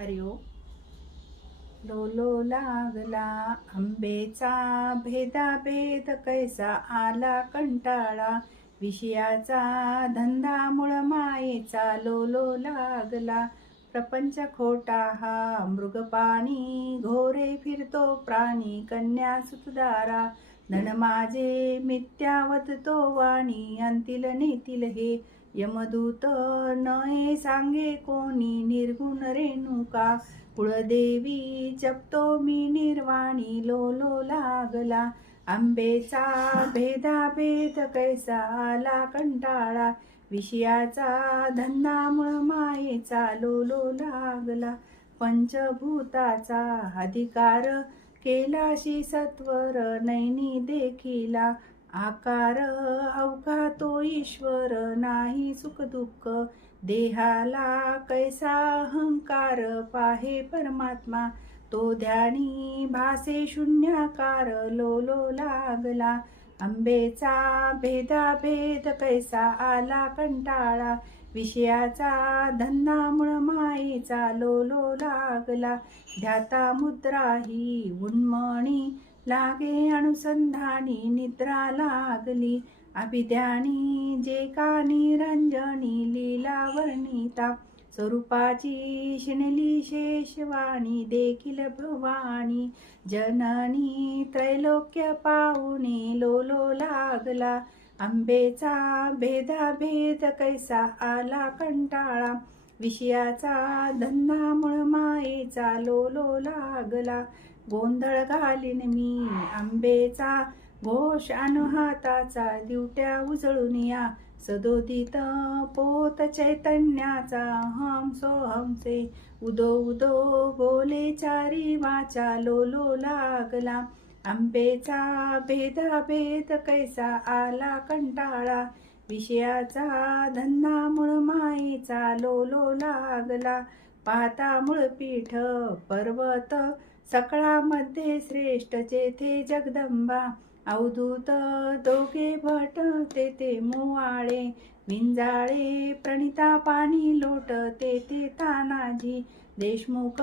हरि ओम. लोलो लागला आंबेचा भेदाभेद कैसा आला कंटाळा, विषयाचा धंदा मूळ मायेचा लोलो लागला. प्रपंच खोटा हा मृगपाणी, घोरे फिरतो प्राणी कन्या सुतदारा. धन माझे मिथ्यावत तो वाणी, अंतील नेतील हे यमदूत नये सांगे कोणी. निर्गुण रेणुका कुळदेवी जपतो मी निर्वाणी, लोलो लागला आंबेचा भेदाभेद कैसा आला कंटाळा, विषयाचा धंदा मूळ मायेचा लोलो लागला. पंचभूताचा अधिकार केलाशी सत्वर, नैनी देखिला आकार अवघा तो ईश्वर. नाही सुख दुःख देहाला कैसा अहंकार, पाहे परमात्मा तो ध्यानी भासे शून्याकार. लोलो लागला आंबेचा भेदाभेद कैसा आला कंटाळा, विषयाचा धंदा मूळ मायेचा लोलो लागला. ध्याता मुद्रा ही उन्मणी लागे अनुसंधानी, निद्रा लागली अभिध्यानी जे का निरंजनी. लीला वर्णिता स्वरूपाची शिणली शेषवाणी, देखील भवानी जननी त्रैलोक्य पाहुणे. लोलो लागला आंबेचा भेदाभेद कैसा आला कंटाळा, विषयाचा धंदा मूळ मायेचा लोलो लागला. गोंधळ घालीन मी आंबेचा घोष अनु हाताचा, दिवट्या उजळून या सदोदित पोत चैतन्याचा. हम सोहमसे उदो उदो बोले चारी वाचा, लोलो लागला आंबेचा भेदाभेद कैसा आला कंटाळा, विषयाचा धंदा मूळ मायेचा लोलो लागला. पाहता मूळ पीठ पर्वत सकळामध्ये श्रेष्ठ, जेथे जगदंबा अवधूत दोघे भट तेथे मुवाळे. विंजाळे प्रणिता पाणी लोट तेथे तानाजी देशमुख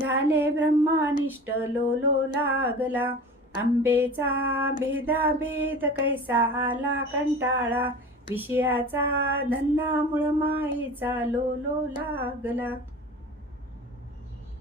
झाले ब्रह्मानिष्ठ. लोलो लागला आंबेचा भेदाभेद कैसा आला कंटाळा, विषयाचा धंदा मूळ मायेचा लोलो लागला.